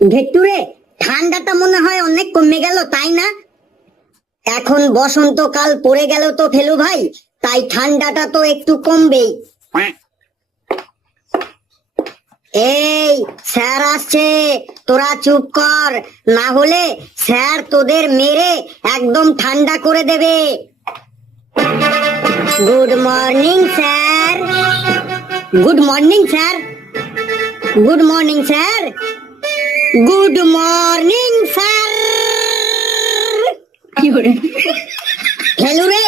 ভেট্টুরে, ঠান্ডাটা মনে হয় অনেক কমে গেল, তাই না? এখন বসন্তকাল পড়ে গেল তো ফেলু ভাই, তাই ঠান্ডাটা তো একটু কমবেই। এই স্যার আসছে, তোরা চুপ কর, না হলে স্যার তোদের মেরে একদম ঠান্ডা করে দেবে। Good morning sir. Good morning sir. Good morning sir. Good morning sir. Felu রে,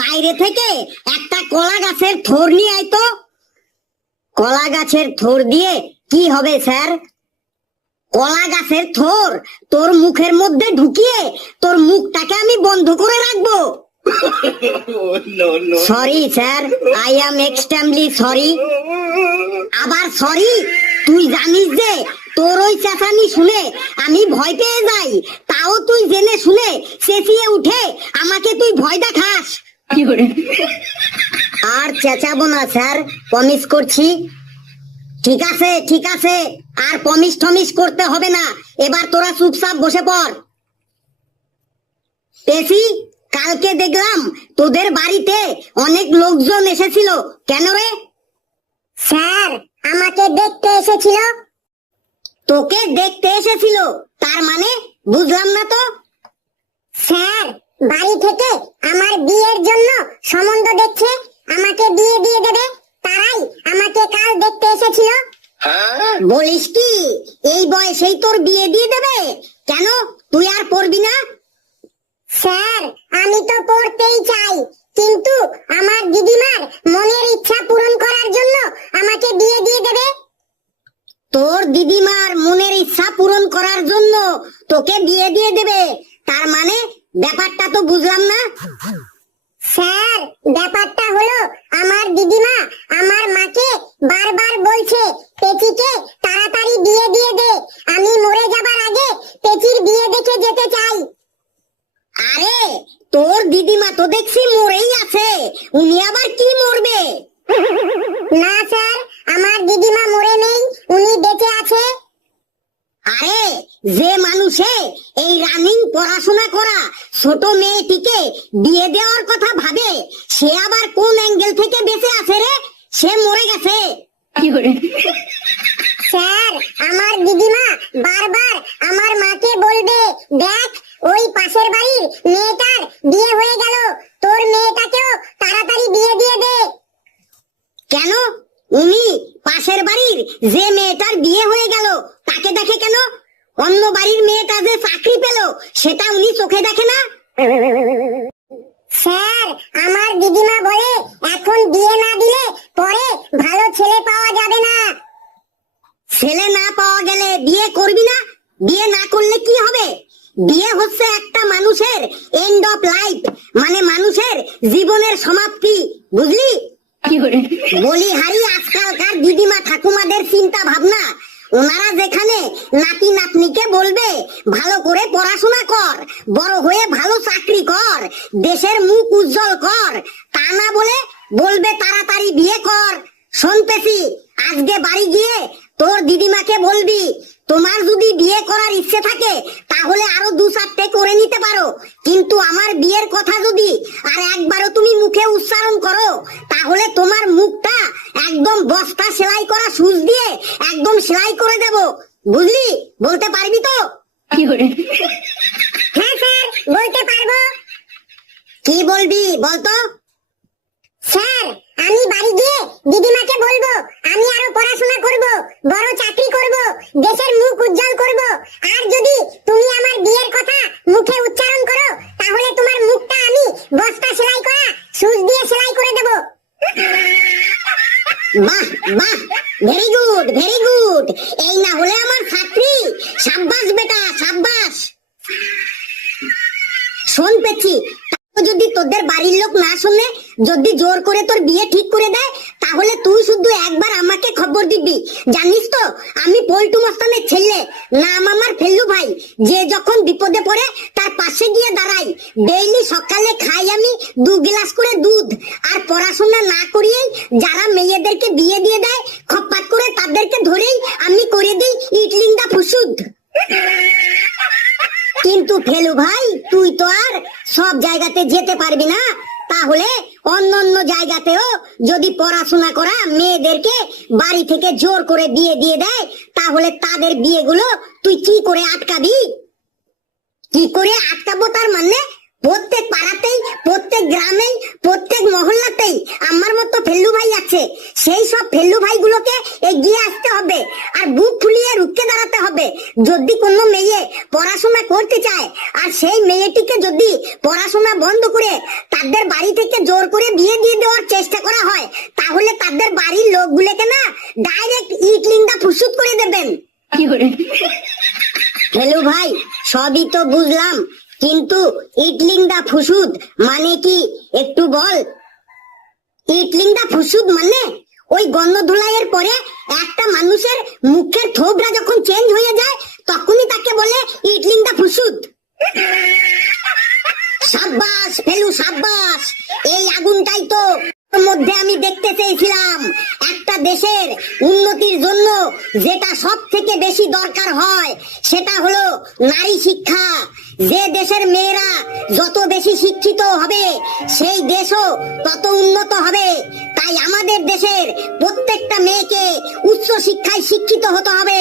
বাইরে থেকে একটা কলা গাছের থোর নিয়ে আয় তো। কলা গাছের থোর দিয়ে কি হবে স্যার? কলা গাছের থোর তোর মুখের মধ্যে ঢুকিয়ে তোর মুখটাকে আমি বন্ধ করে রাখবো। Sorry sir, I am extremely sorry. আবার সরি? তুই জানিস যে তোর ওই চেঁচানি শুনে আমি ভয় পেয়ে যাই, তাও তুই জেনে শুনে চেঁচিয়ে উঠে আমাকে তুই ভয় দেখাস। আর চেঁচাবো না স্যার, প্রমিস করছি। ঠিক আছে ঠিক আছে, আর প্রমিস টমিস করতে হবে না, এবার তোরা চুপচাপ বসে পড়। পেশি, কালকে দেখলাম তোদের বাড়িতে অনেক লোকজন এসেছিল, কেন রে? স্যার, আমাকে দেখতে এসেছিল। তোকে দেখতে এসেছিল তার মানে বুঝলাম না তো। স্যার, বাড়ি থেকে আমার বিয়ের জন্য সম্বন্ধ দেখছে, আমাকে বিয়ে দিয়ে দেবে, তারাই আমাকে কাল দেখতে এসেছিল। বলিস কি, এই বয়সেই তোর বিয়ে দিয়ে দেবে? কেন, তুই আর পড়বি না? স্যার, আমি তো পড়তেই চাই, কিন্তু আমার দিদিমার মনের ইচ্ছা পূরণ করার জন্য আমাকে বিয়ে দিয়ে দেবে। তোর দিদিমার মনের ইচ্ছা পূরণ করার জন্য তোকে বিয়ে দিয়ে দেবে, তার মানে ব্যাপারটা তো বুঝলাম না। স্যার, ব্যাপারটা হলো আমার দিদিমা আমার মাকে বারবার বলছে পেচিকে তাড়াতাড়ি বিয়ে দিয়ে দে, আমি মরে যাবার আগে পেচির বিয়ে দেখে যেতে চাই। আরে, তোর দিদিমা তো দেখছি মরেই আছে, উনি আবার কি মরবে? না স্যার, আমার দিদিমা মরে নেই, উনি বেঁচে আছে। আরে, যে মানুষে এই রানিং পড়াশোনা করা ছোট মেয়েটিকে বিয়ে দেওয়ার কথা ভাবে, সে আবার কোন অ্যাঙ্গেল থেকে বেঁচে আছে রে? সে মরে গেছে। স্যার, আমার দিদিমা বারবার আমার মাকে বলবে, দেখ ওই পাশের বাড়ির মেয়েটার বিয়ে হয়ে গেল, তোর মেয়েটাকেও তাড়াতাড়ি বিয়ে দিয়ে দে। কেন, উনি পাশের বাড়ির যে মেয়েটার বিয়ে হয়ে গেল তাকে দেখে কেন? অন্য বাড়ির মেয়েটা যে চাকরি পেল সেটা উনি চোখে দেখে না? স্যার, আমার দিদিমা বলে এখন বিয়ে না দিলে পরে ভালো ছেলে পাওয়া যাবে না। ছেলে না পাওয়া গেলে বিয়ে করবি না? বিয়ে না করলে কি হবে? বিয়ে হচ্ছে একটা মানুষের এন্ড অফ লাইফ, মানে মানুষের জীবনের সমাপ্তি, বুঝলি? বলি হারি, আজকালকার দিদিমা ঠাকুমাদের চিন্তা ভাবনা, ওনারা যেখানে নাতি নাতনিকে বলবে ভালো করে পড়াশোনা কর, বড় হয়ে ভালো চাকরি কর, দেশের মুখ উজ্জ্বল কর, তা না বলে বলবে তাড়াতাড়ি বিয়ে কর। শোন পেশি, আজকে বাড়ি গিয়ে তোর দিদিমাকে বলবি তোমার যদি বিয়ে করার ইচ্ছে থাকে তাহলে আরো 2-4টে করে নিতে পারো, কিন্তু আমার বিয়ের কথা যদি আর একবারও তুমি মুখে উচ্চারণ করো তাহলে তোমার মুখটা একদম বস্তা সেলাই করা সুচ দিয়ে একদম সেলাই করে দেব, বুঝলি? বলতে পারবি তো? হ্যাঁ স্যার, বলতে পারবো। কি বলবি বলতো? স্যার, আমি বাড়ি গিয়ে দিদিমাকে বলবো আমি আরো পড়াশোনা করব, বড় চাকরি করব, দেশের মুখ উজ্জ্বল করব, আর যদি তুমি আমার বিয়ের কথা মুখে উচ্চারণ করো তাহলে তোমার মুখটা আমি বস্তা সেলাই করা সুচ দিয়ে সেলাই করে দেব। বাহ বাহ, ভেরি গুড ভেরি গুড, এই না হলে আমার ছাত্রী। সাব্বাস বেটা সাব্বাস। শোন পেছি, যদি তোদের বাড়ির লোক না শুনে যদি জোর করে তোর বিয়ে ঠিক করে দেয় তাহলে তুই শুধু একবার আমাকে খবর দিবি। জানিস তো আমি পল্টু মস্তানের ছেলে, নাম আমার ফেলু ভাই, যে যখন বিপদে পড়ে তার পাশে গিয়ে দাঁড়াই। ডেইলি সকালে খাই আমি 2 গ্লাস করে দুধ, আর পড়াশোনা না করিয়েই যারা মেয়েদেরকে বিয়ে দিয়ে দেয় খপ্পাত করে তাদেরকে ধরেই আমি করে দিই ইটলিংদা ফুসুদ। ফেলু ভাই, তুই তো আর সব জায়গাতে যেতে পারবি না, তাহলে অন্য অন্য জায়গাতেও যদি পড়াশোনা করা মেয়েদেরকে বাড়ি থেকে জোর করে বিয়ে দিয়ে দেয়, তাহলে তাদের বিয়েগুলো তুই কি করে আটকাবি? কি করে আটকাবো তার মানে, প্রত্যেক পাড়াতেই, প্রত্যেক গ্রামেই, প্রত্যেক মহল্লাতেই আমার মতো ফেল্লু ভাই আছে। সেই সব ফেল্লু ভাইগুলোকে এগিয়ে আসতে হবে আর বুক ফুলিয়ে রুখে দাঁড়াতে হবে। যদি কোনো মেয়ে পড়াশোনা করতে চায় আর সেই মেয়েটিকে যদি পড়াশোনা বন্ধ করে তাদের বাড়ি থেকে জোর করে বিয়ে দিয়ে দেওয়ার চেষ্টা করা হয়, তাহলে তাদের বাড়ির লোকগুলোকে না ডাইরেক্ট ইট লিঙ্গা ফুসুত করে দেবেন। ফেলু ভাই, সবই তো বুঝলাম, কিন্তু ইটলিংদা ফুসুদ মানে কি একটু বল। ইটলিংদা ফুসুদ মানে ওই গন্ধধুলাইয়ের পরে একটা মানুষের মুখের থোবরা যখন চেঞ্জ হয়ে যায়, তখনই তাকে বলে ইটলিংদা ফুসুদ। সাব্বাস ফেলু সাব্বাস, এই আগুনটাই তো মধ্যে আমি দেখতে চেয়েছিলাম। একটা দেশের উন্নতির জন্য যেটা সব থেকে বেশি দরকার হয় সেটা হলো নারী শিক্ষা। যে দেশের মেয়েরা যত বেশি শিক্ষিত হবে সেই দেশও তত উন্নত হবে। তাই আমাদের দেশের প্রত্যেকটা মেয়েকে উচ্চ শিক্ষায় শিক্ষিত হতে হবে।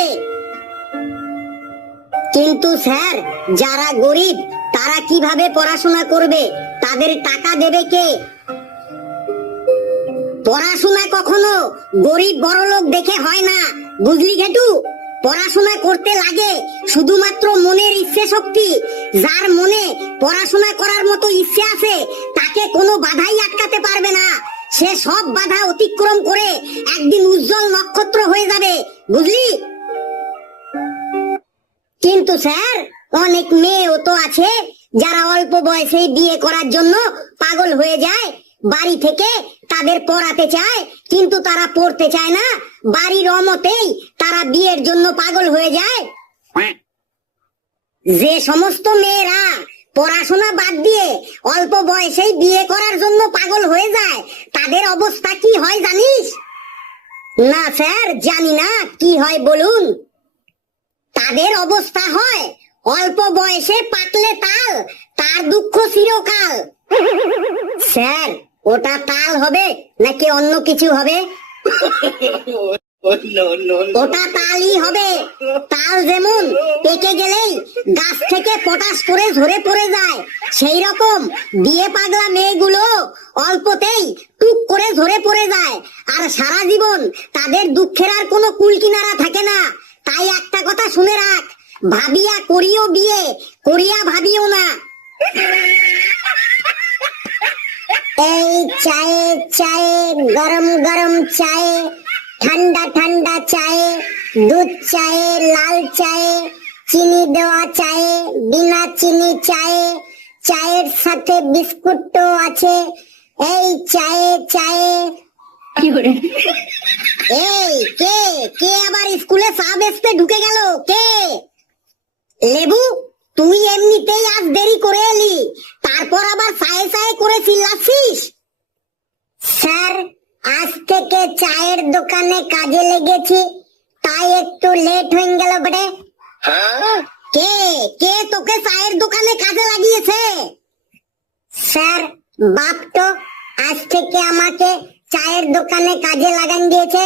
কিন্তু স্যার, যারা গরিব তারা কিভাবে পড়াশোনা করবে? তাদের টাকা দেবে কে? পড়াশোনা কখনো গরিব বড়লোক দেখে হয় না, বুঝলি ঘেটু? পড়াশোনা করতে লাগে শুধুমাত্র মনের ইচ্ছে শক্তি। যার মনে পড়াশোনা করার মতো ইচ্ছে আছে তাকে কোনো বাধাই আটকাতে পারবে না। সে সব বাধা অতিক্রম করে একদিন উজ্জ্বল নক্ষত্র হয়ে যাবে, বুঝলি? কিন্তু স্যার, অনেক মেয়েও তো আছে যারা অল্প বয়সেই বিয়ে করার জন্য পাগল হয়ে যায়। বাড়ি থেকে তাদের পড়াতে চায় কিন্তু তারা পড়তে চায় না, বাড়ির অমতেই তারা বিয়ের জন্য পাগল হয়ে যায়। যে সমস্ত মেয়েরা পড়াশোনা বাদ দিয়ে অল্প বয়সেই বিয়ে করার জন্য পাগল হয়ে যায়, তাদের অবস্থা কি হয় জানিস? না স্যার, জানি না, কি হয় বলুন? তাদের অবস্থা হয় অল্প বয়সে পাকলে তাল, তার দুঃখ চিরকাল। স্যার, ওটা তাল হবে নাকি অন্য কিছু হবে? ওটা তালই হবে। তাল যেমন পেকে গেলেই গাছ থেকে পটাশ করে ঝরে পড়ে যায়, সেই রকম বিয়ে পাগলা মেয়েগুলো অল্পতেই টুক করে ঝরে পড়ে যায়, আর সারা জীবন তাদের দুঃখের আর কোনো কুল কিনারা থাকে না। তাই একটা কথা শুনে রাখ, ভাবিয়া করিও বিয়ে, করিয়া ভাবিও না। এই চায়ে চায়ে, গরম গরম চায়ে, ঠান্ডা ঠান্ডা চায়ে, দুধ চায়ে, লাল চায়ে, চিনি দেওয়া চায়ে, বিনা চিনি চায়ে, চায়ের সাথে বিস্কুটও আছে। এই চায়ে চায়ে। এই কে কে আবার স্কুলে চা বেচতে ঢুকে গেল? কে? লেবু, তুই এমনিতেই আজ দেরি করে এলি, তারপর আবার চায়ে চায়ে করে চিল্লাচ্ছিস। স্যার, আজ থেকে চায়ের দোকানে কাজে লেগেছি, তাই একটু লেট হয়ে গেল বটে। কে কে তোকে চায়ের দোকানে কাজে লাগিয়েছে? স্যার, বাপ তো আজ থেকে আমাকে চায়ের দোকানে কাজে লাগান দিয়েছে।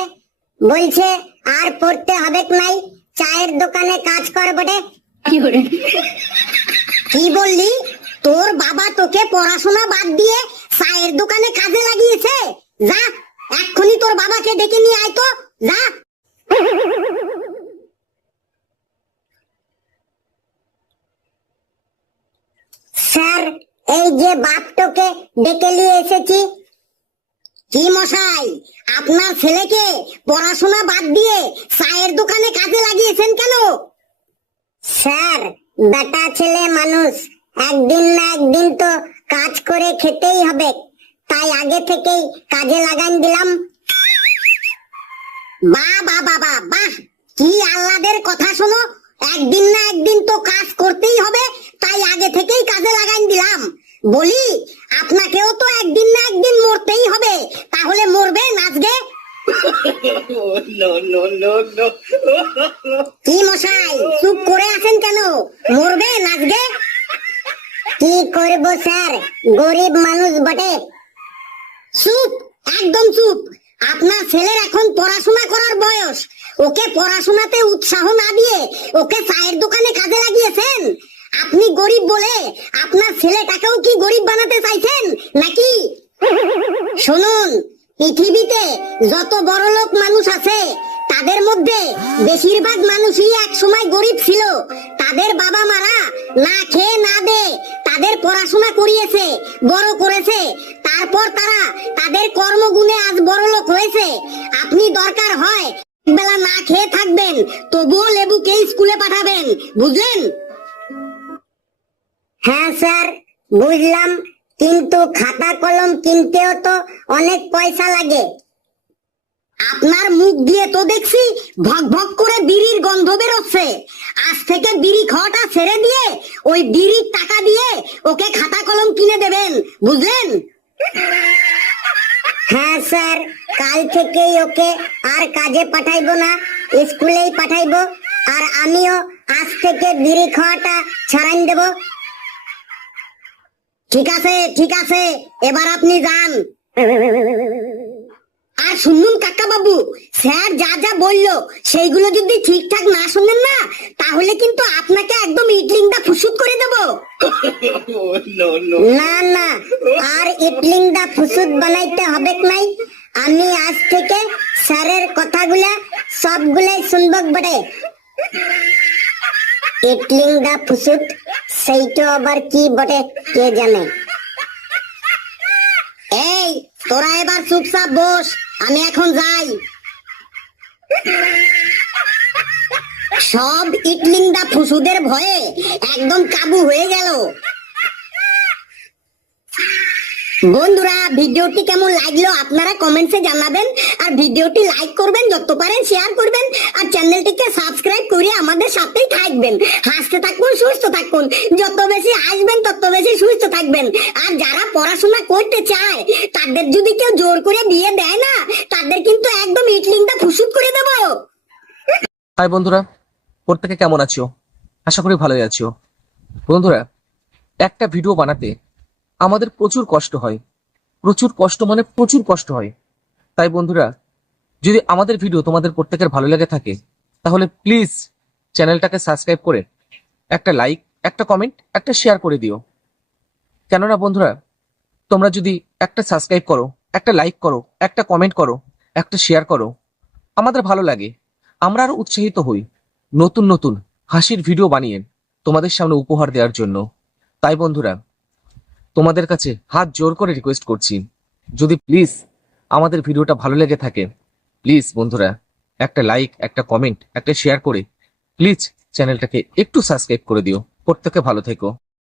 বলছে আর পড়তে হবে নাই, চায়ের দোকানে কাজ কর বটে। কি বললি? তোর বাবা তোকে পড়াশোনা বাদ দিয়ে চায়ের দোকানে কাজে লাগিয়েছে? যা, এক্ষুনি তোর বাবাকে ডেকে নিয়ে আয় তো, যা। স্যার, এই যে বাপটাকে ডেকে নিয়ে এসেছি। কি মশাই, আপনার ছেলেকে পড়াশোনা বাদ দিয়ে চায়ের দোকানে কাজে লাগিয়েছেন কেন? স্যার, বেটা ছেলে মানুষ, একদিন না একদিন তো কাজ করে খেতেই হবে, তাই আগে থেকেই কাজে লাগান দিলাম। বাহ বাহ বাহ বাহ বাহ, কি আহ্লাদের কথা শোনো। একদিন না একদিন তো কাজ করতেই হবে, তাই আগে থেকেই কাজে লাগান দিলাম। বলি, আপনাকেও তো একদিন না একদিন মরতেই হবে, তাহলে মরবেন আজকে? কি মশাই, চুপ করে আছেন কেন? মরবেন আজকে? বলবো স্যার, গরিব মানুষ বটে। চুপ, একদম চুপ। আপনার ছেলের এখন পড়াশোনা করার বয়স, ওকে পড়াশোনাতে উৎসাহ না দিয়ে ওকে চায়ের দোকানে কাজে লাগিয়েছেন। আপনি গরিব বলে আপনার ছেলেটাকেও কি গরিব বানাতে চাইছেন নাকি? শুনুন, পৃথিবীতে যত বড়লোক মানুষ আছে তাদের মধ্যে বেশিরভাগ মানুষই এক সময় গরিব ছিল। তাদের বাবা মারা না খেয়ে না দে তাদের পড়াশোনা করিয়েছে, বড় করেছে, তারপর তারা তাদের কর্মগুণে আজ বড়লোক হয়েছে। আপনি দরকার হয় বেলা না খেয়ে থাকবেন, তবুও লেবুকে স্কুলে পাঠাবেন, বুঝলেন? হ্যাঁ স্যার, বুঝলাম, কিন্তু খাতা কলম কিনতেও তো অনেক পয়সা লাগে। আপনার মুখ দিয়ে তো দেখছি ভক ভক করে বিড়ির গন্ধ বেরোচ্ছে। আজ থেকে বিড়ি খাওয়াটা ছেড়ে দিয়ে ওই বিড়ির টাকা দিয়ে ওকে খাতা কলম কিনে দেবেন, বুঝলেন? হ্যাঁ স্যার, কাল থেকেই ওকে আর কাজে পাঠাইবো না, স্কুলেই পাঠাইবো। আর আমিও আজ থেকে বিড়ি খাওয়াটা ছাড়াই দেব। ঠিক আছে, ঠিক আছে, এবার আপনি যান। আর শুনুন কাকা বাবু, স্যার যা যা বললো সেইগুলো যদি ঠিকঠাক না শুনেন না, তাহলে কিন্তু আপনাকে একদম ইটলিংটা ফুসুত করে দেব। না না, আর ইটলিংটা ফুসুত বানাইতে হবে নাই। আমি আজ থেকে স্যারের কথাগুলা সবগুলাই শুনবো বটে। ইটলিংটা ফুসুত, সেইটা আবার কি বটে কে জানে। এই তোরা এবার চুপচাপ বস, আমি এখন যাই। সব ইটলিংদা ফুসুদের ভয়ে একদম কাবু হয়ে গেল। বন্ধুরা, ভিডিওটি কেমন লাগলো আপনারা কমেন্টসে জানাবেন। আর ভিডিওটি লাইক করবেন, যত পারেন শেয়ার করবেন, আর চ্যানেলটিকে সাবস্ক্রাইব করে আমাদের সাথেই থাকবেন। হাসতে থাকুন, সুস্থ থাকুন। যত বেশি হাসবেন তত বেশি সুস্থ থাকবেন। আর যারা পড়াশোনা করতে চায় তাদের যদি কেউ জোর করে বিয়ে দেয় না, তাদের কিন্তু একদম ইটলিংটা ফুসুত করে দেবো। হাই বন্ধুরা, প্রত্যেকে কেমন আছো? আশা করি ভালোই আছো। বন্ধুরা, একটা ভিডিও বানাতে আমাদের প্রচুর কষ্ট হয়, প্রচুর কষ্ট মানে প্রচুর কষ্ট হয়। তাই বন্ধুরা, যদি আমাদের ভিডিও তোমাদের প্রত্যেকের ভালো লেগে থাকে তাহলে প্লিজ চ্যানেলটাকে সাবস্ক্রাইব করে একটা লাইক, একটা কমেন্ট, একটা শেয়ার করে দিও। কেননা বন্ধুরা, তোমরা যদি একটা সাবস্ক্রাইব করো, একটা লাইক করো, একটা কমেন্ট করো, একটা শেয়ার করো, আমাদের ভালো লাগে, আমরা আরো উৎসাহিত হই নতুন নতুন হাসির ভিডিও বানিয়ে তোমাদের সামনে উপহার দেওয়ার জন্য। তাই বন্ধুরা, তোমাদের কাছে হাত জোর করে রিকোয়েস্ট করছি, যদি প্লিজ আমাদের ভিডিওটা ভালো লেগে থাকে, প্লিজ বন্ধুরা একটা লাইক, একটা কমেন্ট, একটা শেয়ার করে প্লিজ চ্যানেলটাকে একটু সাবস্ক্রাইব করে দিও। প্রত্যেকে ভালো থেকো।